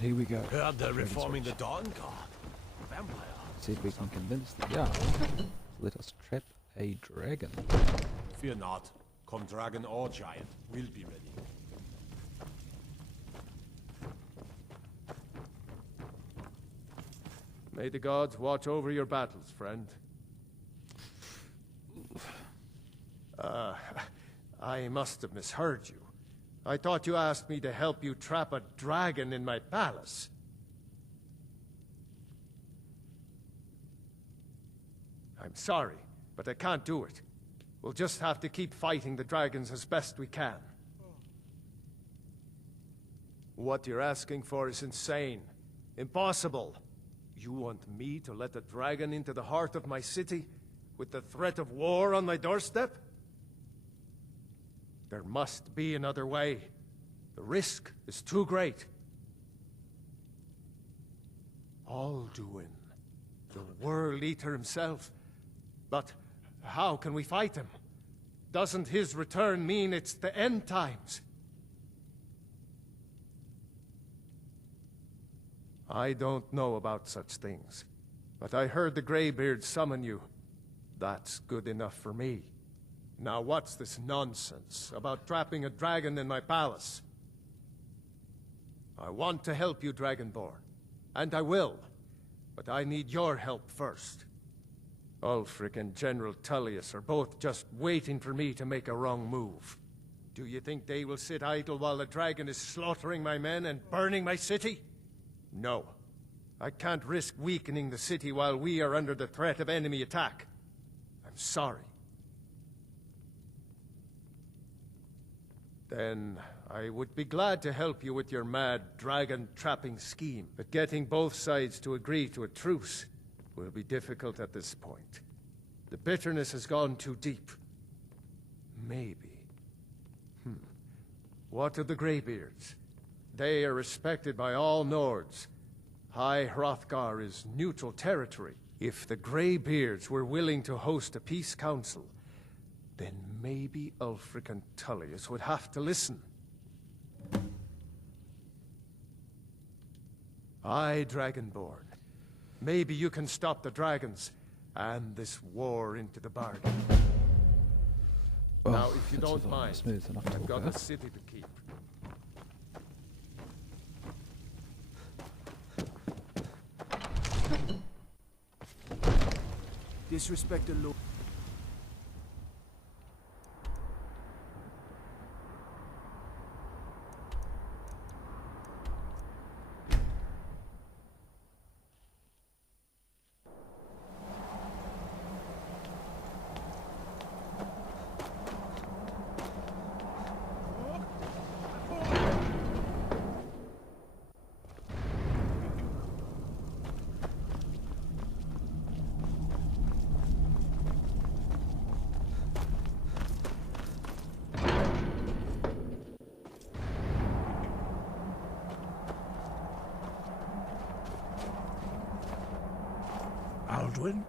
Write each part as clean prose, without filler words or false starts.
And here we go. Heard they're Dragon reforming the switch. Dawn Guard. Vampire. See if we can convince them. Yeah. Let us trap a dragon. Fear not. Come dragon or giant, we'll be ready. May the gods watch over your battles, friend. I must have misheard you. I thought you asked me to help you trap a dragon in my palace. I'm sorry, but I can't do it. We'll just have to keep fighting the dragons as best we can. What you're asking for is insane. Impossible. You want me to let a dragon into the heart of my city, with the threat of war on my doorstep? There must be another way. The risk is too great. Alduin, the World Eater himself. But how can we fight him? Doesn't his return mean it's the end times? I don't know about such things, but I heard the Greybeard summon you. That's good enough for me. Now what's this nonsense about trapping a dragon in my palace? I want to help you, Dragonborn, and I will, but I need your help first. Ulfric and General Tullius are both just waiting for me to make a wrong move. Do you think they will sit idle while the dragon is slaughtering my men and burning my city? No. I can't risk weakening the city while we are under the threat of enemy attack. I'm sorry. Then I would be glad to help you with your mad dragon-trapping scheme, but getting both sides to agree to a truce will be difficult at this point. The bitterness has gone too deep. Maybe. What of the Greybeards? They are respected by all Nords. High Hrothgar is neutral territory. If the Greybeards were willing to host a peace council, then maybe Ulfric and Tullius would have to listen. Aye, Dragonborn. Maybe you can stop the dragons, and this war into the bargain. Oh, Now, if you that's don't not mind, smooth enough to I've got walk a city to keep. Disrespect the law. Alduin?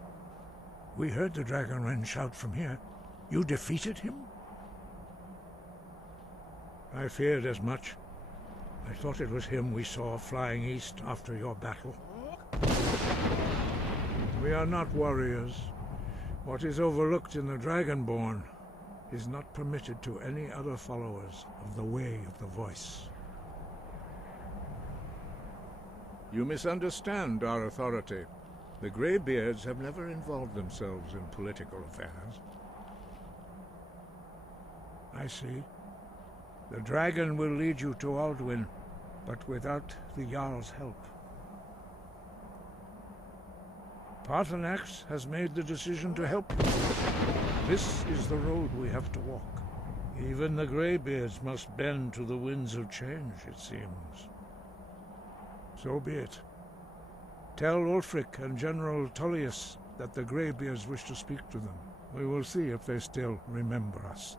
We heard the Dragonren shout from here. You defeated him? I feared as much. I thought it was him we saw flying east after your battle. We are not warriors. What is overlooked in the Dragonborn is not permitted to any other followers of the Way of the Voice. You misunderstand our authority. The Greybeards have never involved themselves in political affairs. I see. The dragon will lead you to Alduin, but without the Jarl's help. Paarthurnax has made the decision to help you. This is the road we have to walk. Even the Greybeards must bend to the winds of change, it seems. So be it. Tell Ulfric and General Tullius that the Greybeards wish to speak to them. We will see if they still remember us.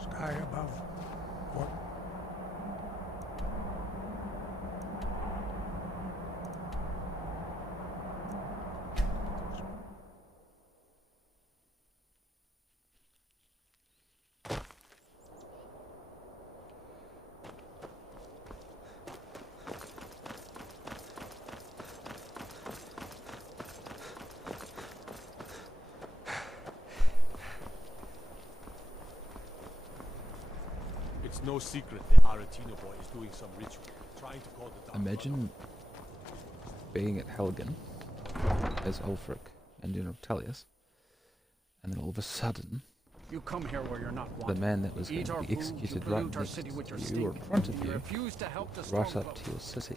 Sky above. What? It's no secret the Aretino boy is doing some ritual, trying to call the Dark Imagine being at Helgen as Ulfric and Talius, and then all of a sudden, You come here where you're not the wanted. man that was going Eat to our be food, executed you right pollute our next city with your to you or in stink, front of and you, refuse to help the right up stormcloaks. to your city,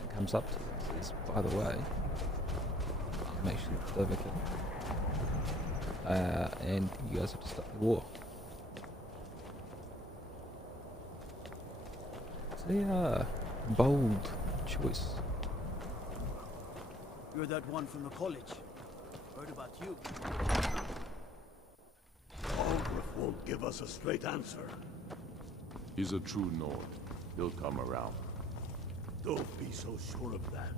and comes up to you and says, by the way, I'm actually the vicar, and you guys have to start the war. It's a bold choice. You're that one from the college. Heard about you. Balgruuf won't give us a straight answer. He's a true Nord. He'll come around. Don't be so sure of that.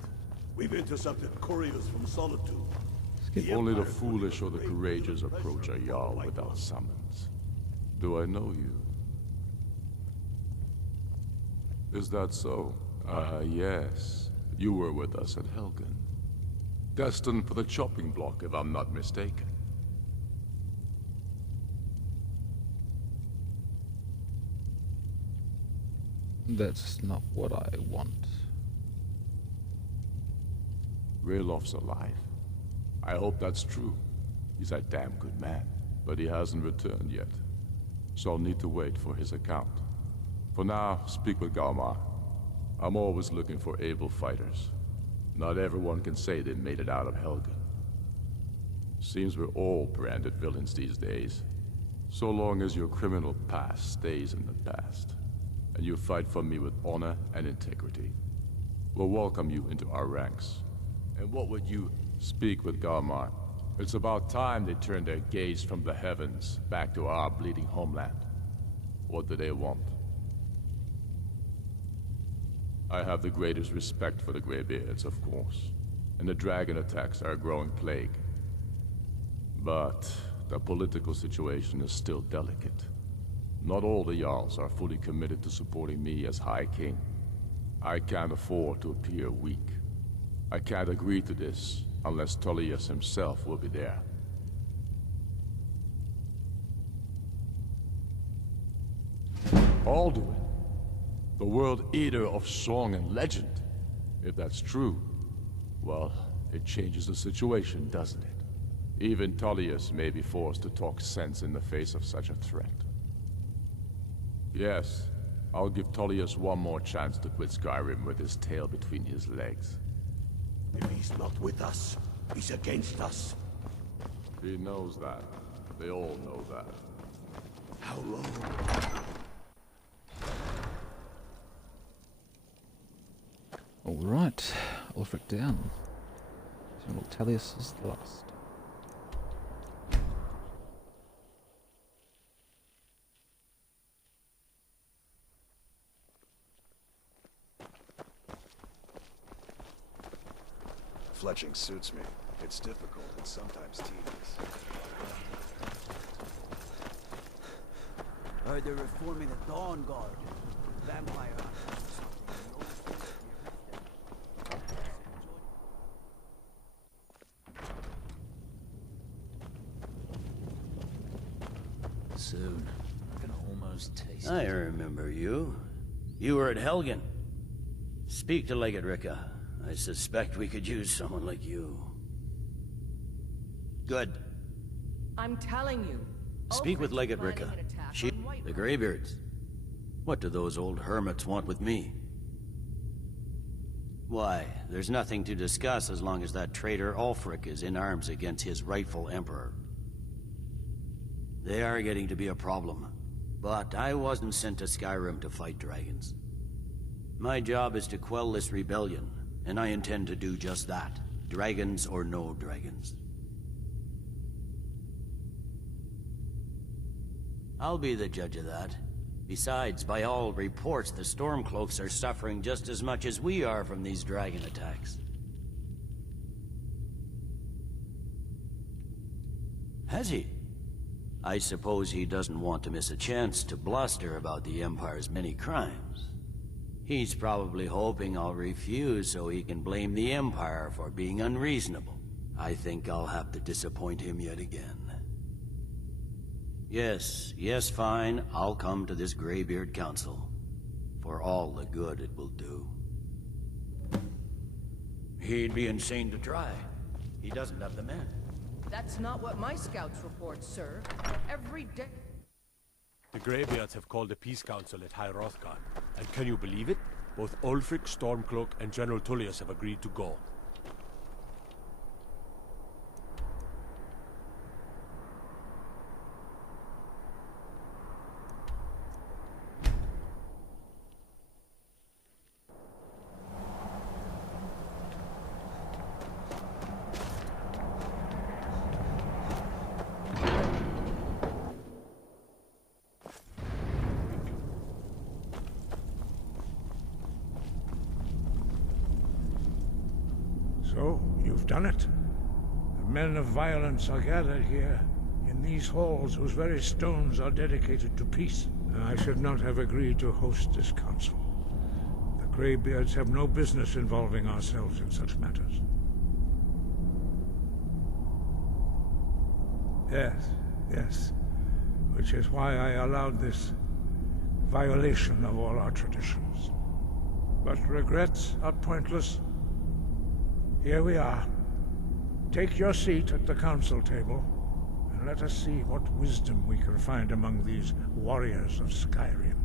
We've intercepted couriers from Solitude. Only the foolish or the courageous approach a Jarl without summons. Do I know you? Is that so? Yes. You were with us at Helgen. Destined for the chopping block, if I'm not mistaken. That's not what I want. Railof's alive. I hope that's true. He's a damn good man, but he hasn't returned yet. So I'll need to wait for his account. For now, speak with Galmar. I'm always looking for able fighters. Not everyone can say they made it out of Helgen. Seems we're all branded villains these days. So long as your criminal past stays in the past, and you fight for me with honor and integrity, we'll welcome you into our ranks. And what would you speak with Galmar? It's about time they turned their gaze from the heavens back to our bleeding homeland. What do they want? I have the greatest respect for the Greybeards, of course, and the dragon attacks are a growing plague. But the political situation is still delicate. Not all the Jarls are fully committed to supporting me as High King. I can't afford to appear weak. I can't agree to this unless Tullius himself will be there. Alduin, the world eater of song and legend. If that's true, well, it changes the situation, doesn't it? Even Tullius may be forced to talk sense in the face of such a threat. Yes, I'll give Tullius one more chance to quit Skyrim with his tail between his legs. If he's not with us, he's against us. He knows that. They all know that. How long? Alright, Ulfric down. General Talius is lost. Fletching suits me. It's difficult and sometimes tedious. Heard they're reforming the Dawn Guard. Vampire hunters or something. Soon. I can almost taste I it. remember you. You were at Helgen. Speak to Legate Ricka. I suspect we could use someone like you. Good. I'm telling you. Speak with Ulfric's Legate planning Ricka. an attack She, on White the Rock. Greybeards. What do those old hermits want with me? Why, there's nothing to discuss as long as that traitor Ulfric is in arms against his rightful emperor. They are getting to be a problem. But I wasn't sent to Skyrim to fight dragons. My job is to quell this rebellion, and I intend to do just that. Dragons or no dragons. I'll be the judge of that. Besides, by all reports, the stormcloaks are suffering just as much as we are from these dragon attacks. Has he? I suppose he doesn't want to miss a chance to bluster about the Empire's many crimes. He's probably hoping I'll refuse so he can blame the Empire for being unreasonable. I think I'll have to disappoint him yet again. Yes, fine. I'll come to this Greybeard Council. For all the good it will do. He'd be insane to try. He doesn't have the men. That's not what my scouts report, sir. Every day... The Greybeards have called a peace council at High Hrothgar. And can you believe it? Both Ulfric, Stormcloak, and General Tullius have agreed to go. So, you've done it. The men of violence are gathered here, in these halls whose very stones are dedicated to peace. I should not have agreed to host this council. The Greybeards have no business involving ourselves in such matters. Yes. Which is why I allowed this violation of all our traditions. But regrets are pointless. Here we are. Take your seat at the council table, and let us see what wisdom we can find among these warriors of Skyrim.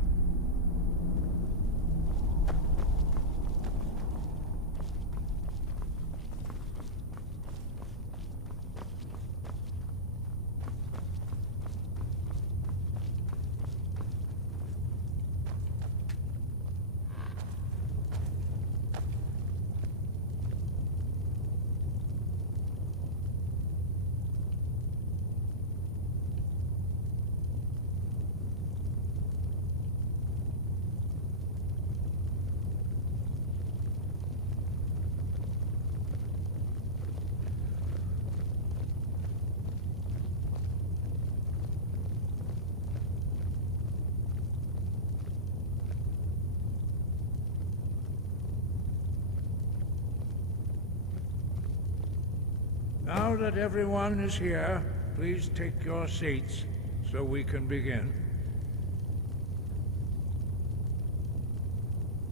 Now that everyone is here, please take your seats so we can begin.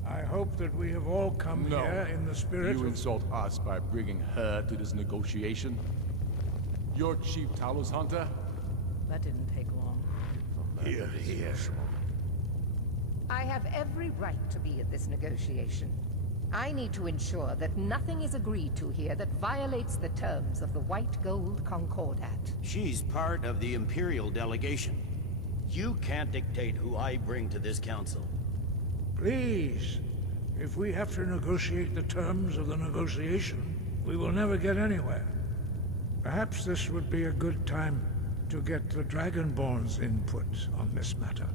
I hope that we have all come here in the spirit You insult us by bringing her to this negotiation? Your chief Talos hunter? That didn't take long. Here. I have every right to be at this negotiation. I need to ensure that nothing is agreed to here that violates the terms of the White Gold Concordat. She's part of the Imperial delegation. You can't dictate who I bring to this council. Please, if we have to negotiate the terms of the negotiation, we will never get anywhere. Perhaps this would be a good time to get the Dragonborn's input on this matter.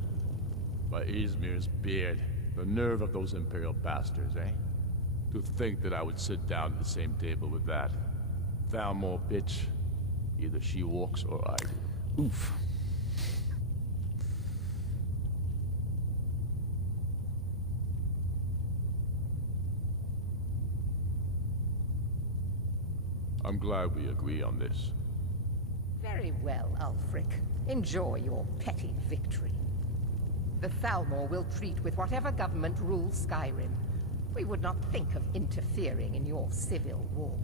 By Izmir's beard, the nerve of those Imperial bastards, eh? To think that I would sit down at the same table with that. Thalmor bitch. Either she walks or I do. Oof. I'm glad we agree on this. Very well, Ulfric. Enjoy your petty victory. The Thalmor will treat with whatever government rules Skyrim. We would not think of interfering in your civil war.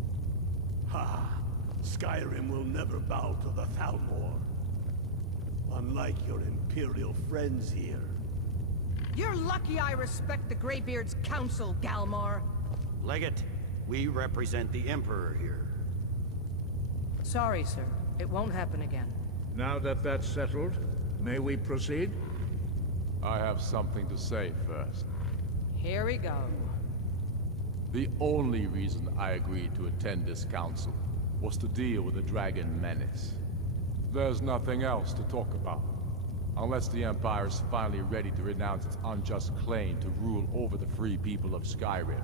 Ha! Skyrim will never bow to the Thalmor. Unlike your Imperial friends here. You're lucky I respect the Greybeard's council, Galmar. Legate, we represent the Emperor here. Sorry, sir. It won't happen again. Now that that's settled, may we proceed? I have something to say first. Here we go. The only reason I agreed to attend this council was to deal with the Dragon Menace. There's nothing else to talk about. Unless the Empire is finally ready to renounce its unjust claim to rule over the free people of Skyrim.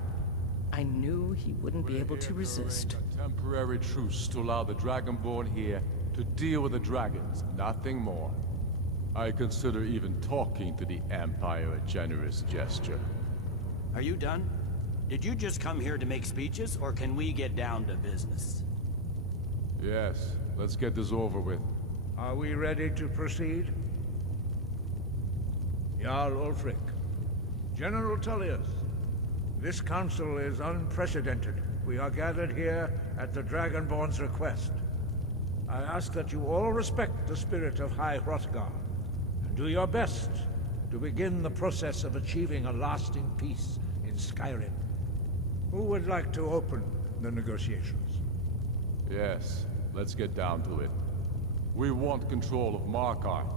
I knew he wouldn't be able to resist. A temporary truce to allow the Dragonborn here to deal with the dragons, nothing more. I consider even talking to the Empire a generous gesture. Are you done? Did you just come here to make speeches, or can we get down to business? Yes, let's get this over with. Are we ready to proceed? Jarl Ulfric, General Tullius, this council is unprecedented. We are gathered here at the Dragonborn's request. I ask that you all respect the spirit of High Hrothgar, and do your best to begin the process of achieving a lasting peace in Skyrim. Who would like to open the negotiations? Yes, let's get down to it. We want control of Markarth.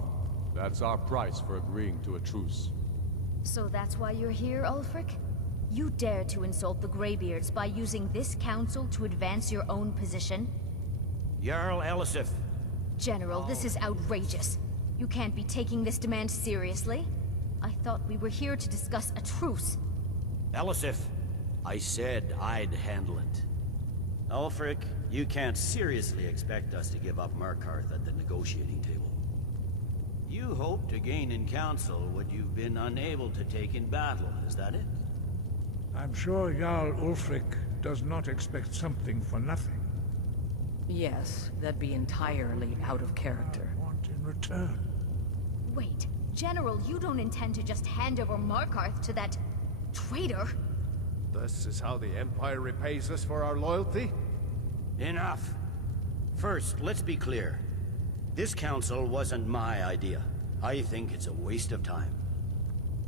That's our price for agreeing to a truce. So that's why you're here, Ulfric? You dare to insult the Greybeards by using this council to advance your own position? Jarl Elisif. General, this is outrageous. You can't be taking this demand seriously. I thought we were here to discuss a truce. Elisif, I said I'd handle it. Ulfric, you can't seriously expect us to give up Markarth at the negotiating table. You hope to gain in council what you've been unable to take in battle, is that it? I'm sure Jarl Ulfric does not expect something for nothing. Yes, that'd be entirely out of character. I want in return. Wait, General, you don't intend to just hand over Markarth to that traitor? This is how the Empire repays us for our loyalty? Enough. First, let's be clear. This council wasn't my idea. I think it's a waste of time.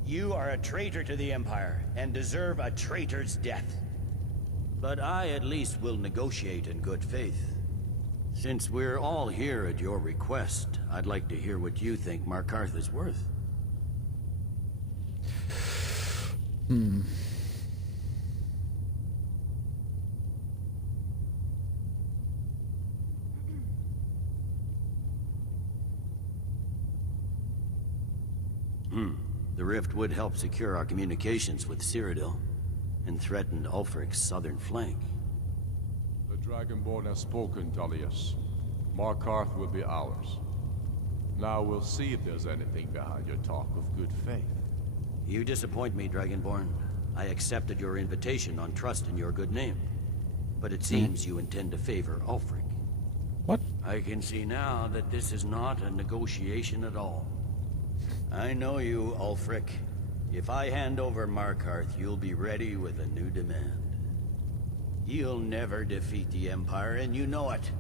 You are a traitor to the Empire, and deserve a traitor's death. But I at least will negotiate in good faith. Since we're all here at your request, I'd like to hear what you think Markarth is worth. The rift would help secure our communications with Cyrodiil, and threatened Ulfric's southern flank. The Dragonborn has spoken, Tullius. Markarth will be ours. Now we'll see if there's anything behind your talk of good faith. You disappoint me, Dragonborn. I accepted your invitation on trust in your good name. But it seems you intend to favor Ulfric. What? I can see now that this is not a negotiation at all. I know you, Ulfric. If I hand over Markarth, you'll be ready with a new demand. You'll never defeat the Empire, and you know it.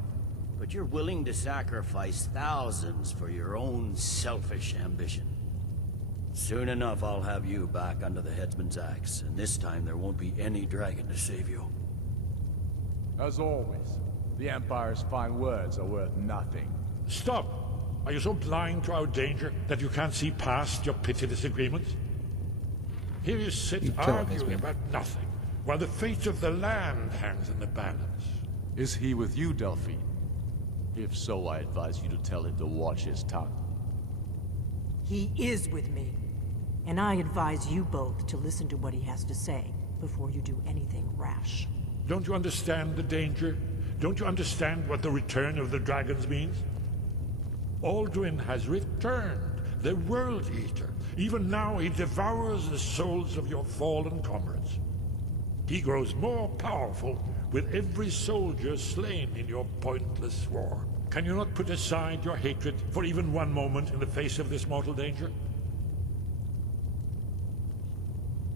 But you're willing to sacrifice thousands for your own selfish ambition. Soon enough, I'll have you back under the headsman's axe, and this time there won't be any dragon to save you. As always, the Empire's fine words are worth nothing. Stop! Are you so blind to our danger that you can't see past your pitiless agreements? Here you sit arguing about nothing, while the fate of the land hangs in the balance. Is he with you, Delphine? If so, I advise you to tell him to watch his tongue. He is with me, and I advise you both to listen to what he has to say before you do anything rash. Don't you understand the danger? Don't you understand what the return of the dragons means? Alduin has returned, the World Eater. Even now he devours the souls of your fallen comrades. He grows more powerful with every soldier slain in your pointless war. Can you not put aside your hatred for even one moment in the face of this mortal danger?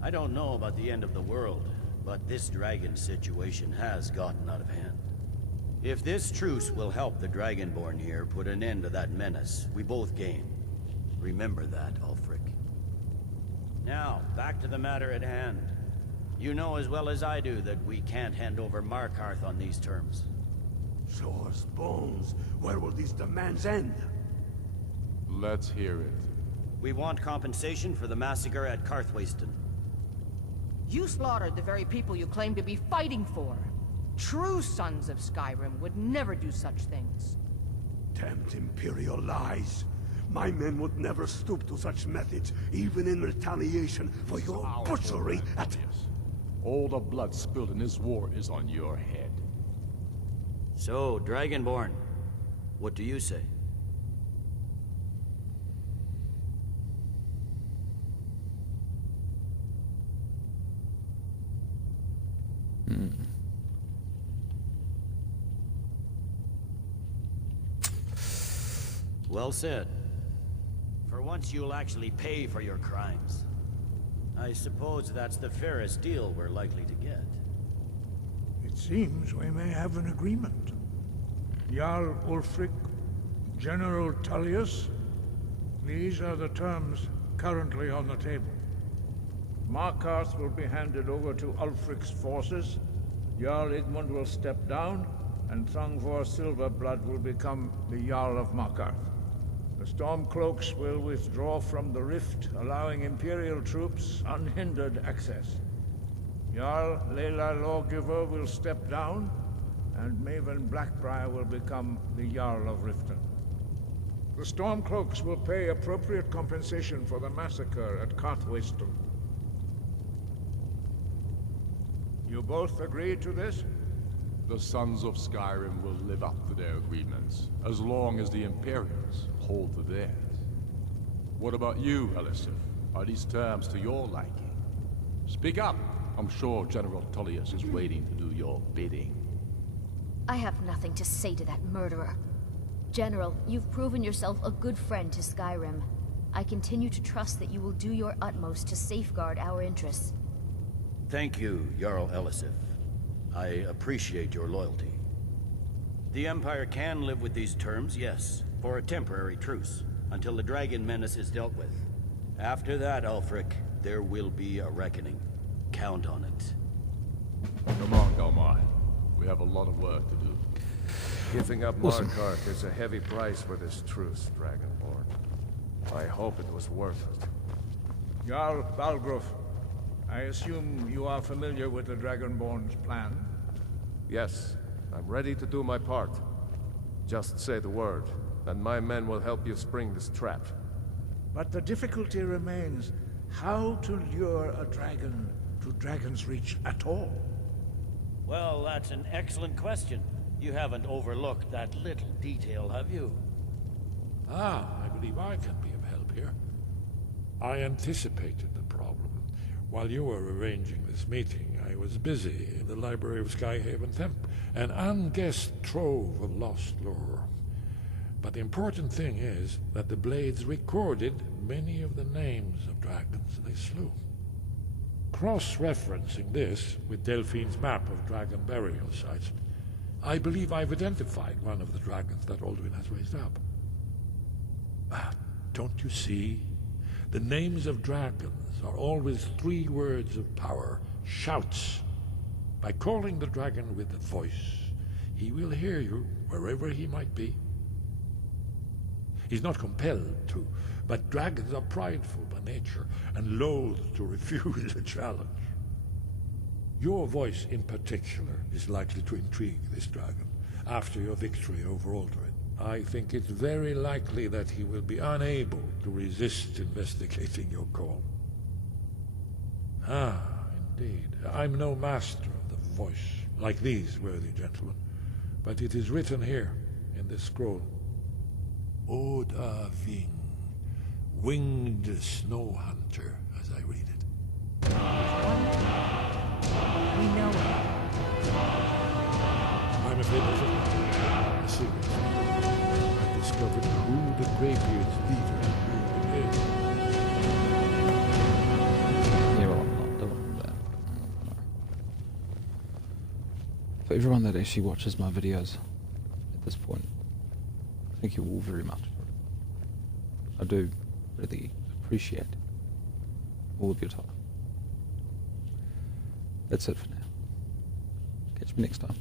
I don't know about the end of the world, but this dragon situation has gotten out of hand. If this truce will help the Dragonborn here put an end to that menace, we both gain. Remember that, Ulfric. Now, back to the matter at hand. You know as well as I do that we can't hand over Markarth on these terms. Show us bones. Where will these demands end? Let's hear it. We want compensation for the massacre at Karthwasten. You slaughtered the very people you claim to be fighting for. True sons of Skyrim would never do such things. Damned Imperial lies. My men would never stoop to such methods, even in retaliation for your butchery at... All the blood spilled in this war is on your head. So, Dragonborn, what do you say? Well said. For once you'll actually pay for your crimes. I suppose that's the fairest deal we're likely to get. It seems we may have an agreement. Jarl Ulfric, General Tullius, these are the terms currently on the table. Markarth will be handed over to Ulfric's forces, Jarl Igmund will step down, and Thangvor Silverblood will become the Jarl of Markarth. The stormcloaks will withdraw from the rift, allowing Imperial troops unhindered access. Jarl Layla Lawgiver will step down, and Maven Blackbriar will become the Jarl of Riften. The stormcloaks will pay appropriate compensation for the massacre at Carthwayston. You both agree to this? The Sons of Skyrim will live up to their agreements, as long as the Imperials hold to theirs. What about you, Elisif? Are these terms to your liking? Speak up! I'm sure General Tullius is waiting to do your bidding. I have nothing to say to that murderer. General, you've proven yourself a good friend to Skyrim. I continue to trust that you will do your utmost to safeguard our interests. Thank you, Jarl Elisif. I appreciate your loyalty. The Empire can live with these terms, yes, for a temporary truce, until the dragon menace is dealt with. After that, Ulfric, there will be a reckoning. Count on it. Come on, Galmar. We have a lot of work to do. Giving up Markarth is a heavy price for this truce, Dragonborn. I hope it was worth it. Jarl Balgruuf, I assume you are familiar with the Dragonborn's plan? Yes, I'm ready to do my part. Just say the word, and my men will help you spring this trap. But the difficulty remains how to lure a dragon to Dragon's Reach at all. Well, that's an excellent question. You haven't overlooked that little detail, have you? Ah, I believe I can be of help here. I anticipated the problem. While you were arranging this meeting, I was busy in the library of Skyhaven Temp, an unguessed trove of lost lore. But the important thing is that the Blades recorded many of the names of dragons they slew. Cross-referencing this with Delphine's map of dragon burial sites, I believe I've identified one of the dragons that Alduin has raised up. Don't you see? The names of dragons are always 3 words of power, shouts. By calling the dragon with a voice, he will hear you wherever he might be. He's not compelled to, but dragons are prideful by nature and loath to refuse a challenge. Your voice in particular is likely to intrigue this dragon after your victory over Alduin. I think it's very likely that he will be unable to resist investigating your call. Ah, indeed. I'm no master of the voice, like these worthy gentlemen, but it is written here in this scroll. Oda Ving, winged snow hunter, as I read it. We know it. I'm afraid there's a secret. I discovered who the Greybeard's leader is. Yeah, well, I'm not doing that. No. For everyone that actually watches my videos at this point, thank you all very much. I do really appreciate all of your time. That's it for now. Catch me next time.